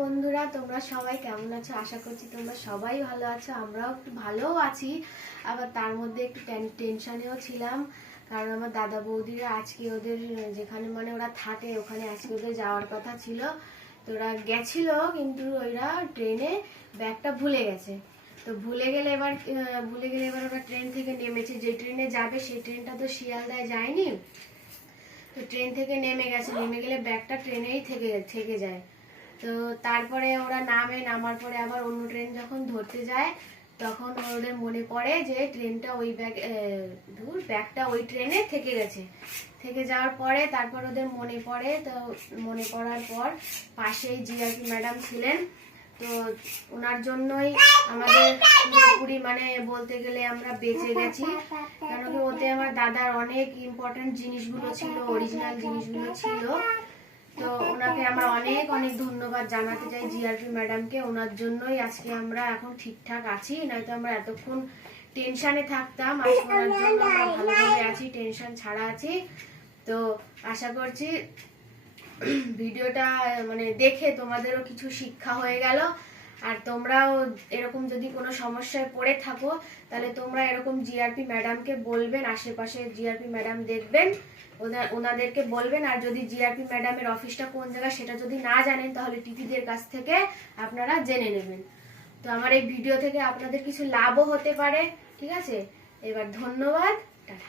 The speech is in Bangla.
বন্ধুরা, তোমরা সবাই কেমন আছো? আশা করছি তোমরা সবাই ভালো আছো। আমরাও একটু ভালোও আছি, আবার তার মধ্যে একটু টেনশনেও ছিলাম। কারণ আমার দাদা বৌদিরা আজকে ওদের যেখানে মানে ওরা থাকে ওখানে আজকে ওদের যাওয়ার কথা ছিল। তো ওরা গেছিল, কিন্তু ওরা ট্রেনে ব্যাগটা ভুলে গেছে। তো ভুলে গেলে এবার ওরা ট্রেন থেকে নেমেছে। যে ট্রেনে যাবে সেই ট্রেনটা তো শিয়ালদায় যায়নি। তো ট্রেন থেকে নেমে গেলে ব্যাগটা ট্রেনেই থেকে যায়। তো তারপরে ওরা নামার পরে আবার অন্য ট্রেন যখন ধরতে যায় তখন ওদের মনে পড়ে যে ট্রেনটা ওই ব্যাগটা ওই ট্রেনে থেকে যাওয়ার পরে তারপর ওদের মনে পড়ে। তো মনে পড়ার পর পাশেই জিআরপি ম্যাডাম ছিলেন। তো ওনার জন্যই আমাদের পুরোপুরি মানে বলতে গেলে আমরা বেঁচে গেছি। কেন কি ওতে আমার দাদার অনেক ইম্পর্টেন্ট জিনিসগুলো ছিল, অরিজিনাল জিনিসগুলো ছিল। তো ওনাকে আমরা অনেক অনেক ধন্যবাদ জানাতে চাই, জিআরপি ম্যাডামকে। ওনার জন্যই আজকে আমরা এখন ঠিকঠাক আছি, নয়তো আমরা এতক্ষণ টেনশনে থাকতাম। আজকে ওনার জন্য আমরা ভালোভাবে আছি, টেনশন ছাড়া আছি। তো আশা করছি ভিডিওটা মানে দেখে তোমাদেরও কিছু শিক্ষা হয়ে গেল। আর তোমরাও এরকম যদি কোনো সমস্যায় পড়ে থাকো তাহলে তোমরা এরকম জিআরপি ম্যাডামকে বলবেন, আশেপাশে জিআরপি ম্যাডাম দেখবেন, ওনাদেরকে বলবেন। আর যদি জিআরপি ম্যাডামের অফিসটা কোন জায়গায় সেটা যদি না জানেন তাহলে টিটিদের কাছ থেকে আপনারা জেনে নেবেন। তো আমার এই ভিডিও থেকে আপনাদের কিছু লাভও হতে পারে। ঠিক আছে, এবার ধন্যবাদ, টাটা।